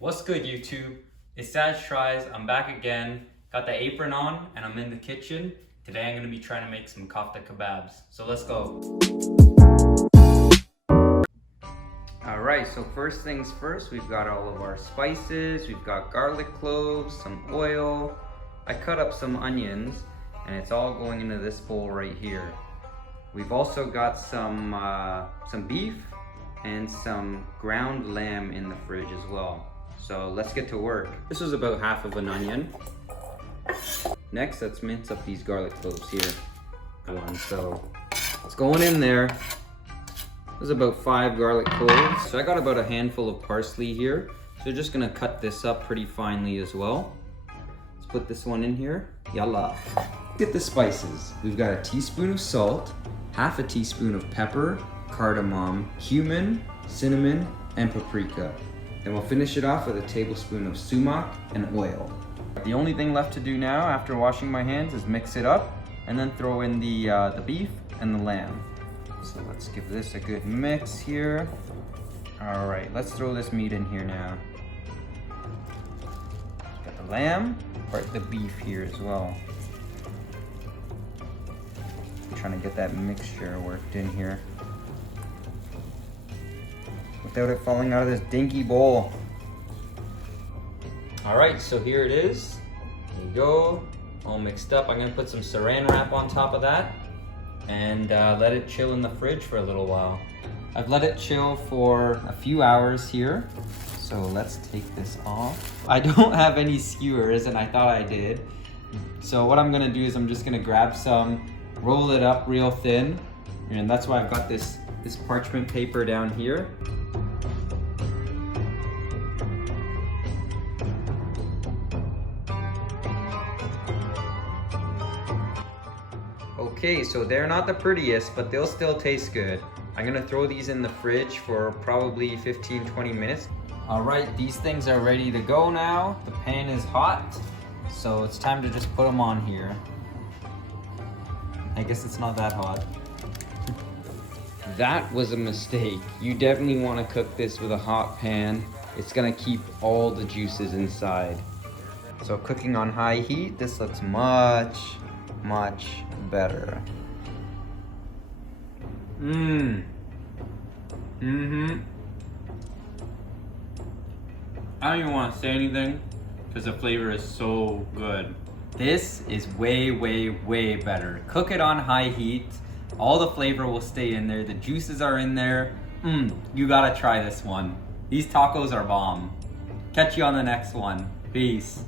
What's good, YouTube? It's Dad Tries. I'm back again. Got the apron on and I'm in the kitchen. Today I'm going to be trying to make some Kofta Kebabs. So let's go. Alright, so first things first, we've got all of our spices. We've got garlic cloves, some oil. I cut up some onions and it's all going into this bowl right here. We've also got some beef and some ground lamb in the fridge as well. So let's get to work. This is about half of an onion. Next, let's mince up these garlic cloves here. So it's going in there. This is about 5 garlic cloves. So I got about a handful of parsley here. So just gonna cut this up pretty finely as well. Let's put this one in here. Yalla. Get the spices. We've got a teaspoon of salt, half a teaspoon of pepper, cardamom, cumin, cinnamon, and paprika. Then we'll finish it off with a tablespoon of sumac and oil. The only thing left to do now after washing my hands is mix it up and then throw in the beef and the lamb. So let's give this a good mix here. All right, let's throw this meat in here now. Got the lamb, right, the beef here as well. I'm trying to get that mixture worked in here without it falling out of this dinky bowl. All right, so here it is. There you go, all mixed up. I'm gonna put some saran wrap on top of that and let it chill in the fridge for a little while. I've let it chill for a few hours here. So let's take this off. I don't have any skewers and I thought I did. So what I'm gonna do is I'm just gonna grab some, roll it up real thin. And that's why I've got this parchment paper down here. Okay, so they're not the prettiest, but they'll still taste good. I'm gonna throw these in the fridge for probably 15-20 minutes. All right, these things are ready to go now. The pan is hot, so it's time to just put them on here. I guess it's not that hot. That was a mistake. You definitely want to cook this with a hot pan. It's gonna keep all the juices inside. So cooking on high heat, this looks much better. I don't even want to say anything because the flavor is so good. This is way better. Cook it on high heat. All the flavor will stay in there. The juices are in there. You gotta try this one. These tacos are bomb. Catch you on the next one. Peace.